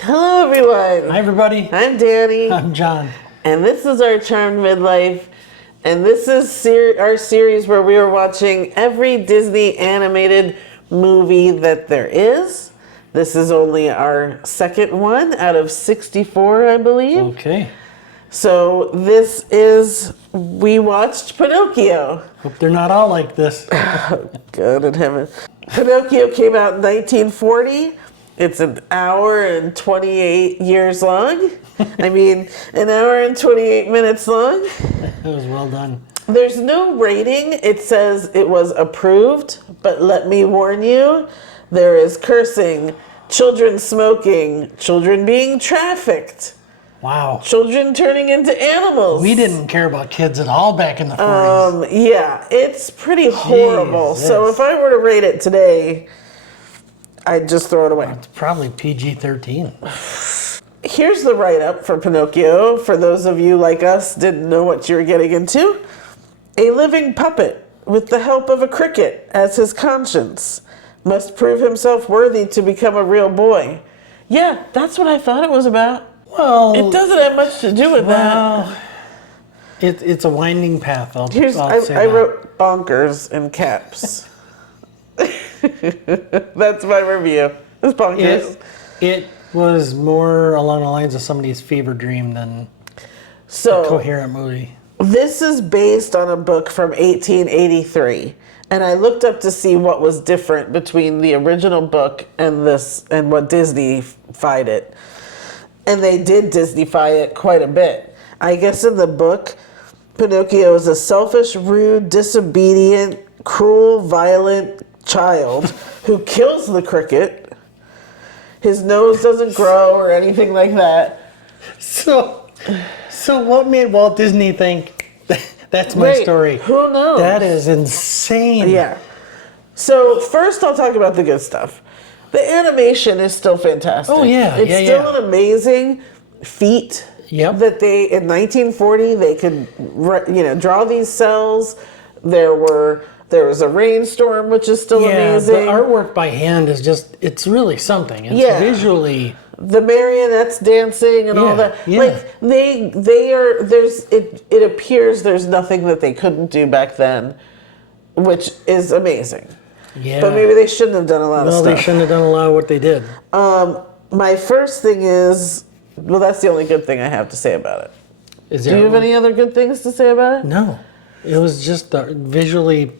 Hello, everyone. Hi, everybody. I'm Danny. I'm John. And this is our Charmed Midlife. And this is our series where we are watching every Disney animated movie that there is. This is only our second one out of 64, I believe. Okay. So we watched Pinocchio. Hope they're not all like this. God in heaven. Pinocchio came out in 1940. It's an hour and 28 years long. I mean, an hour and 28 minutes long. That was well done. There's no rating. It says it was approved, but let me warn you, there is cursing, children smoking, children being trafficked, Wow. children turning into animals. We didn't care about kids at all back in the 40s. Yeah, it's pretty horrible. Jesus. So if I were to rate it today, I'd just throw it away. It's probably PG-13. Here's the write-up for Pinocchio, for those of you like us didn't know what you were getting into. A living puppet, with the help of a cricket as his conscience, must prove himself worthy to become a real boy. Yeah, that's what I thought it was about. Well, It doesn't have much to do with well, it's a winding path. I'll say that. I wrote bonkers in caps. That's my review. It's bonkers. It was more along the lines of somebody's fever dream than So, a coherent movie. this is based on a book from 1883. And I looked up to see what was different between the original book and this and what Disney-fied it. And they did Disney-fy it quite a bit. I guess in the book, Pinocchio is a selfish, rude, disobedient, cruel, violent child who kills the cricket. His nose doesn't grow or anything like that. So what made Walt Disney think that's my Right, story? who knows? That is insane. Yeah. So first I'll talk about the good stuff. The animation is still fantastic. Oh, yeah, It's yeah, still yeah. an amazing feat. Yep. That they, in 1940, they could, draw these cells. There was a rainstorm, which is still amazing. The artwork by hand is it's really something. It's visually. The marionettes dancing and all that. Yeah. Like it appears there's nothing that they couldn't do back then, which is amazing. Yeah. But maybe they shouldn't have done a lot of No, stuff. they shouldn't have done a lot of what they did. My first thing is, well, that's the only good thing I have to say about it. Is Do there you have any other good things to say about it? No. It was just visually.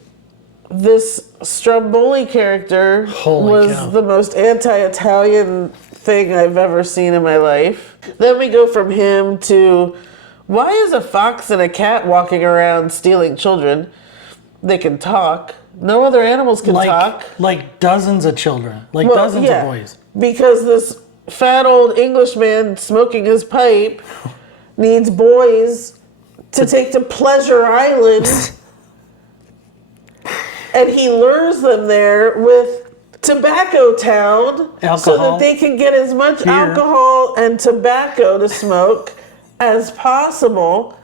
This Stromboli character Holy was cow. the most anti-Italian thing I've ever seen in my life. Then we go from him to, why is a fox and a cat walking around stealing children? They can talk. No other animals can talk. Like dozens of children. Dozens of boys. Because this fat old Englishman smoking his pipe needs boys to take to Pleasure Island. And he lures them there with Tobacco Town so Alcohol. that they can get as much Beer. alcohol and tobacco to smoke as possible.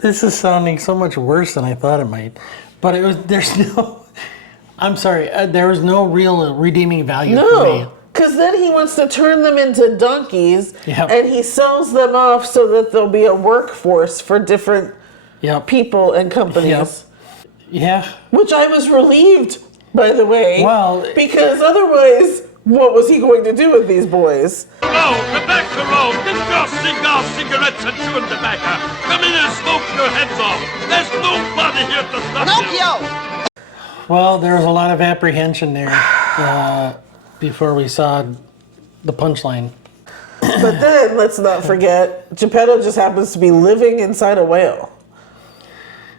This is sounding so much worse than I thought it might. But I'm sorry, there was no real redeeming value for me. No, because then he wants to turn them into donkeys, Yep. and he sells them off so that there'll be a workforce for different Yep. people and companies. Yeah. Which I was relieved, by the way. Well, because otherwise, what was he going to do with these boys? Tobacco roll, discuss cigars, cigarettes, and chewing tobacco. Come in and smoke your heads off. There's nobody here to stop you. Well, there was a lot of apprehension there before we saw the punchline. But then, let's not forget, Geppetto just happens to be living inside a whale.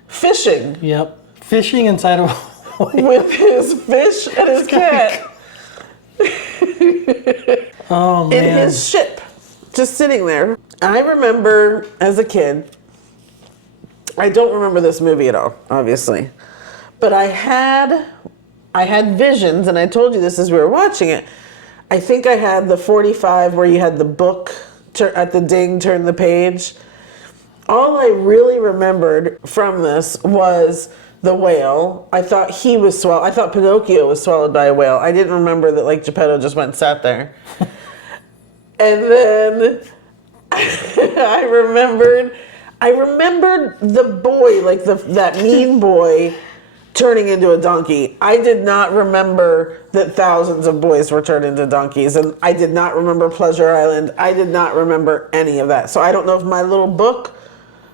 Fishing. Yep. Fishing inside of With his fish and his cat. Oh, man. In his ship. Just sitting there. I remember as a kid, I don't remember this movie at all, obviously. But I had visions, and I told you this as we were watching it. I think I had the 45 where you had the book at the ding, turn the page. All I really remembered from this was the whale. I thought he was swallowed. I thought Pinocchio was swallowed by a whale. I didn't remember that like Geppetto just went and sat there. And then I remembered the boy, like that mean boy turning into a donkey. I did not remember that thousands of boys were turned into donkeys, and I did not remember Pleasure Island. I did not remember any of that. So I don't know if my little book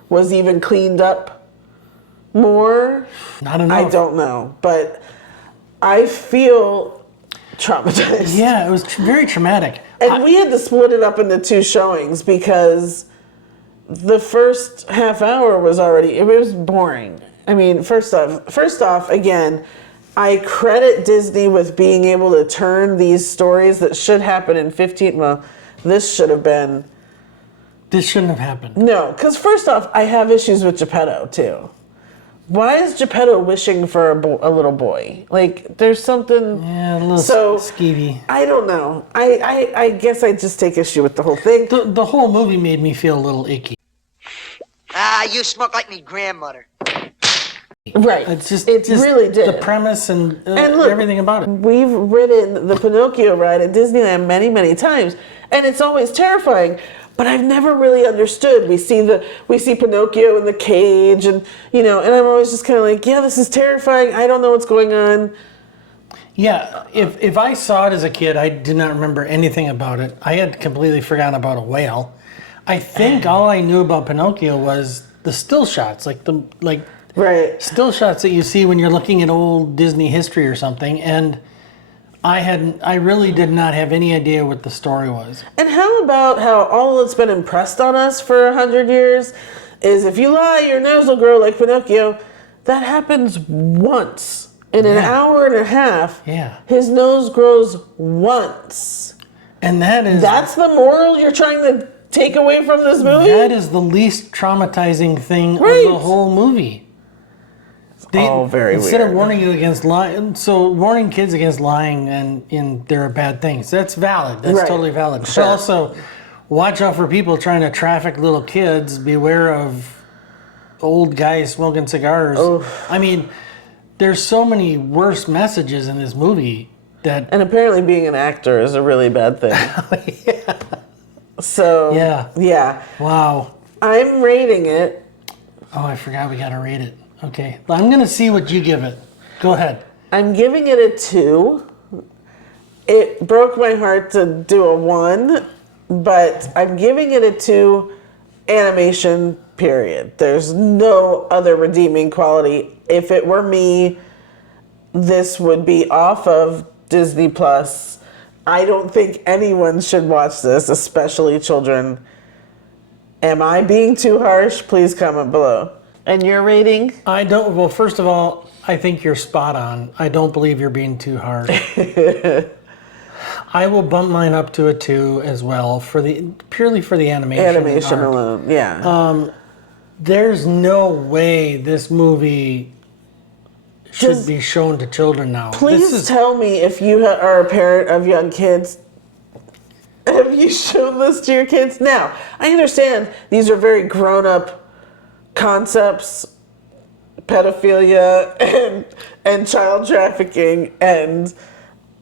was even cleaned up more. Not enough. I don't know, but I feel traumatized. Yeah, it was very traumatic. And we had to split it up into 2 showings because the first half hour was already, it was boring. I mean, first off, again, I credit Disney with being able to turn these stories that should happen in 15, well, this shouldn't have happened. No, because first off, I have issues with Geppetto, too. Why is Geppetto wishing for a little boy? Like, there's something... Yeah, a little skeevy. I don't know. I guess I just take issue with the whole thing. The whole movie made me feel a little icky. You smoke like me grandmother. Right. It really did. The premise and look, everything about it. We've ridden the Pinocchio ride at Disneyland many, many times, and it's always terrifying. But I've never really understood. We see Pinocchio in the cage, and and I'm always just kind of like, yeah, this is terrifying. I don't know what's going on. Yeah, if I saw it as a kid, I did not remember anything about it. I had completely forgotten about a whale. I think all I knew about Pinocchio was the still shots, right. still shots that you see when you're looking at old Disney history or something, and I really did not have any idea what the story was. And how about how all that's been impressed on us for 100 years is if you lie, your nose will grow like Pinocchio. That happens once in an hour and a half. Yeah. His nose grows once. And that's the moral you're trying to take away from this movie? That is the least traumatizing thing of the whole movie. Very instead weird. of warning you against lying, so warning kids against lying and there are bad things. That's valid. That's totally valid. Sure. But also, watch out for people trying to traffic little kids. Beware of old guys smoking cigars. Oof. I mean, there's so many worse messages in this movie that. And apparently, being an actor is a really bad thing. Yeah. So. Yeah. Wow. I'm rating it. Oh, I forgot we gotta rate it. Okay, I'm gonna see what you give it. Go ahead. I'm giving it a 2. It broke my heart to do a 1, but I'm giving it a 2 animation, period. There's no other redeeming quality. If it were me, this would be off of Disney Plus. I don't think anyone should watch this, especially children. Am I being too harsh? Please comment below. And your rating? Well, first of all, I think you're spot on. I don't believe you're being too hard. I will bump mine up to a 2 as well, purely for the animation. Animation alone, yeah. There's no way this movie should be shown to children now. Please tell me if you are a parent of young kids. Have you shown this to your kids? Now, I understand these are very grown-up concepts, pedophilia and child trafficking, and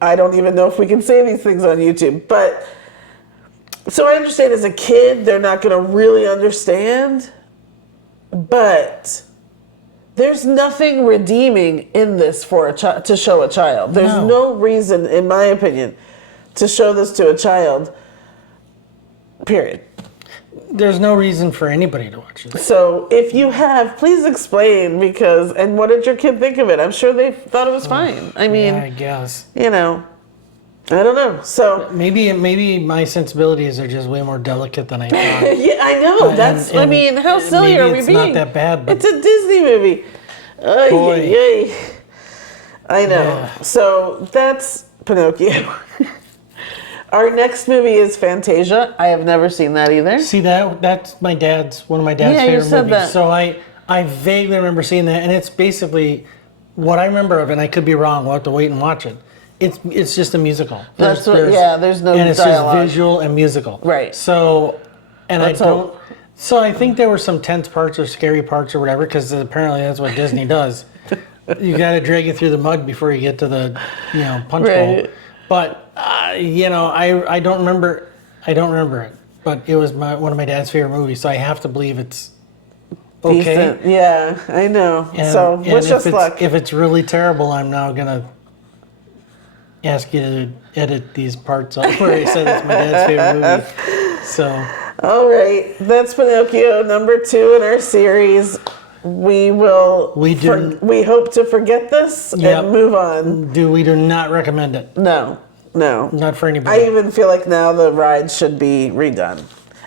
I don't even know if we can say these things on YouTube, but so I understand as a kid they're not going to really understand, but there's nothing redeeming in this for to show a child. There's no reason, in my opinion, to show this to a child, period. There's no reason for anybody to watch it. So if you have, please explain, and what did your kid think of it? I'm sure they thought it was fine. I mean, yeah, I guess. I don't know. So maybe my sensibilities are just way more delicate than I thought. yeah, I know. I mean, how silly are we being? It's not that bad. But it's a Disney movie. Boy. I know. Yeah. So that's Pinocchio. Our next movie is Fantasia. I have never seen that either. See that's one of my dad's favorite movies. That. So I vaguely remember seeing that, and it's basically what I remember of it, and I could be wrong. We'll have to wait and watch it. It's just a musical. There's no dialogue. And it's just visual and musical. Right. So, So I think there were some tense parts or scary parts or whatever, because apparently that's what Disney does. You got to drag it through the mud before you get to the punch bowl. But I don't remember. I don't remember it, but it was one of my dad's favorite movies, so I have to believe it's okay. Decent. Yeah, I know. And, So and wish us if luck. if it's really terrible, I'm now gonna ask you to edit these parts out where I said it's my dad's favorite movie. So All right, that's Pinocchio number 2 in our series. We hope to forget this Yep. and move on. we do not recommend it. No. Not for anybody. I even feel like now the ride should be redone.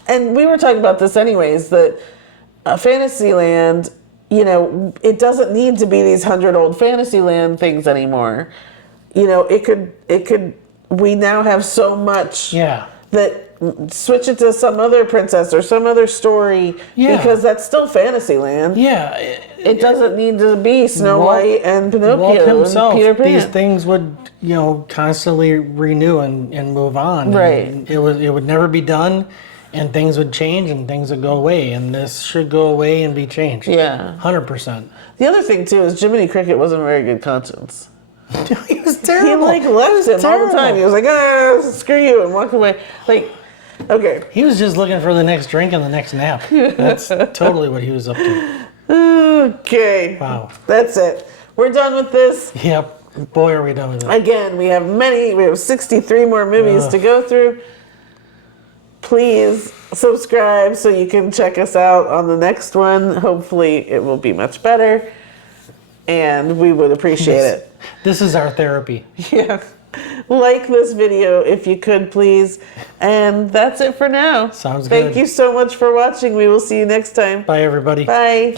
And we were talking about this anyways, that Fantasyland, it doesn't need to be these 100 old Fantasyland things anymore. We now have so much that switch it to some other princess or some other story because that's still Fantasyland. Yeah. It doesn't need to be Snow White and Pinocchio Walt himself, and Peter Pan. these things would, constantly renew and move on. Right. And it would never be done, and things would change and things would go away, and this should go away and be changed. Yeah. 100%. The other thing too is Jiminy Cricket wasn't a very good conscience. He was terrible. He left him all the time. He was like, screw you, and walked away. Okay. He was just looking for the next drink and the next nap. That's totally what he was up to. Okay. Wow. That's it. We're done with this. Yep. Boy, are we done with it. Again, we have 63 more movies to go through. Please subscribe so you can check us out on the next one. Hopefully it will be much better. And we would appreciate it. This is our therapy. Yeah. Like this video if you could, please. And that's it for now. Sounds good. Thank you so much for watching. We will see you next time. Bye, everybody. Bye.